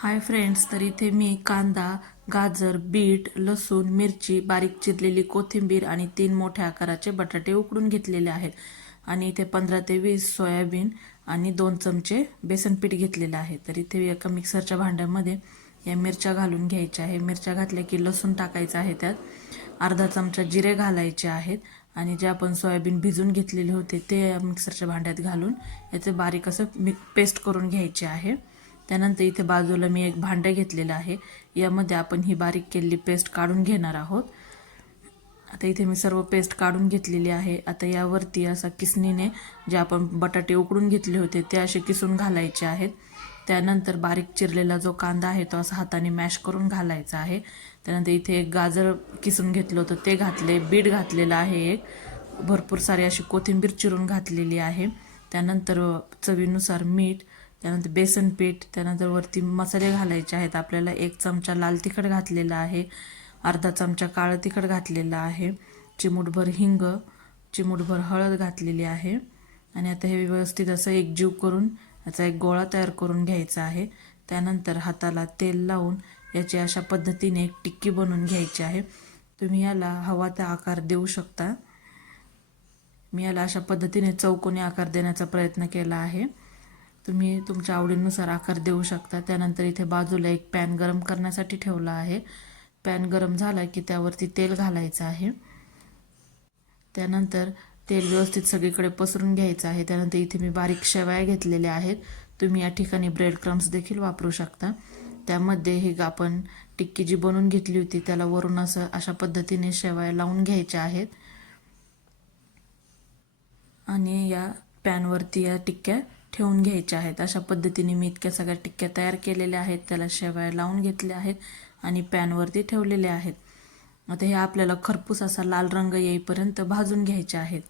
Hi friends तर इथे मी कांदा गाजर बीट लसूण मिरची बारीक चिरलेली कोथिंबीर आणि तीन मोठ्या आकाराचे बटाटे उकडून घेतलेले आहेत. आणि इथे पंधरा ते वीस सोयाबीन आणि दोन चमचे बेसन पीठ घेतलेलं आहे. तर इथे एका मिक्सरच्या भांड्यामध्ये या मिरच्या घालून घ्यायच्या आहे. मिरच्या घातल्या की लसूण टाकायचं आहे त्यात. अर्धा चमचा जिरे घालायचे आहेत. आणि जे आपण सोयाबीन भिजून घेतलेले होते ते मिक्सरच्या भांड्यात घालून याचे बारीक असं मिक पेस्ट करून घ्यायचे आहे. त्यानंतर इथे बाजूला मी एक भांडं घेतलेलं आहे. यामध्ये आपण ही बारीक केलेली पेस्ट काढून घेणार आहोत. आता इथे मी सर्व पेस्ट काढून घेतलेली आहे. आता यावरती असा किसणीने जे आपण बटाटे उकडून घेतले होते ते असे किसून घालायचे आहेत. त्यानंतर बारीक चिरलेला जो कांदा आहे तो असा हाताने मॅश करून घालायचा आहे. त्यानंतर इथे एक गाजर किसून घेतलं होतं ते घातले बीट घातलेलं आहे एक. भरपूर सारी अशी कोथिंबीर चिरून घातलेली आहे. त्यानंतर चवीनुसार मीठ त्यानंतर बेसन पीठ त्यानंतर वरती मसाले घालायचे आहेत. आपल्याला एक चमचा लाल तिखट घातलेला आहे. अर्धा चमचा काळं तिखट घातलेलं आहे. चिमूटभर हिंग चिमूटभर हळद घातलेली आहे. आणि आता हे व्यवस्थित असं एकजीव करून याचा एक गोळा तयार करून घ्यायचा आहे. त्यानंतर हाताला तेल लावून याची अशा पद्धतीने एक टिक्की बनवून घ्यायची आहे. तुम्ही याला हवा त्या आकार देऊ शकता. मी याला अशा पद्धतीने चौकोनी आकार देण्याचा प्रयत्न केला आहे. तुम्ही तुमच्या आवडीनुसार आकार देऊ शकता. त्यानंतर इथे बाजूला एक पॅन गरम करण्यासाठी ठेवला आहे. पॅन गरम झाला की त्यावरती तेल घालायचं आहे. त्यानंतर तेल व्यवस्थित सगळीकडे पसरून घ्यायचं आहे. त्यानंतर इथे मी बारीक शेवाया घेतलेल्या आहेत. तुम्ही या ठिकाणी ब्रेड क्रम्स देखील वापरू शकता. त्यामध्ये हे आपण टिक्की जी बनवून घेतली होती त्याला वरून असं अशा पद्धतीने शेवाया लावून घ्यायच्या आहेत. आणि या पॅनवरती या टिक्क्या ठेवून घ्यायच्या आहेत. अशा पद्धतीने मी इतक्या सगळ्या टिक्क्या तयार केलेल्या आहेत. त्याला शेवाया लावून घेतल्या आहेत आणि पॅनवरती ठेवलेले आहेत. आता हे आपल्याला खरपूस असा लाल रंग येईपर्यंत भाजून घ्यायचे आहेत.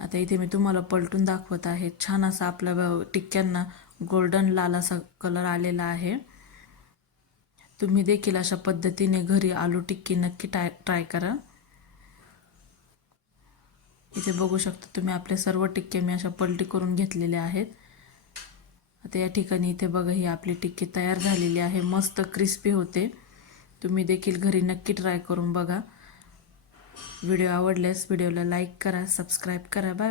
आता इथे मी तुम्हाला पलटून दाखवत आहे. छान असा आपल्या टिक्क्यांना गोल्डन लाल असा कलर आलेला आहे. तुम्ही देखील अशा पद्धतीने घरी आलू टिक्की नक्की ट्राय ट्राय करा. इथे बघू शकता तुम्ही आपले सर्व टिक्के मी अशा पलटी करून घेतलेल्या आहेत. आता या ठिकाणी इथे बघा ही आपली टिक्की तयार झालेली आहे. मस्त क्रिस्पी होते. तुम्ही देखील घरी नक्की ट्राय करून बघा. व्हिडिओ आवडल्यास व्हिडिओला लाईक करा सबस्क्राईब करा. बाय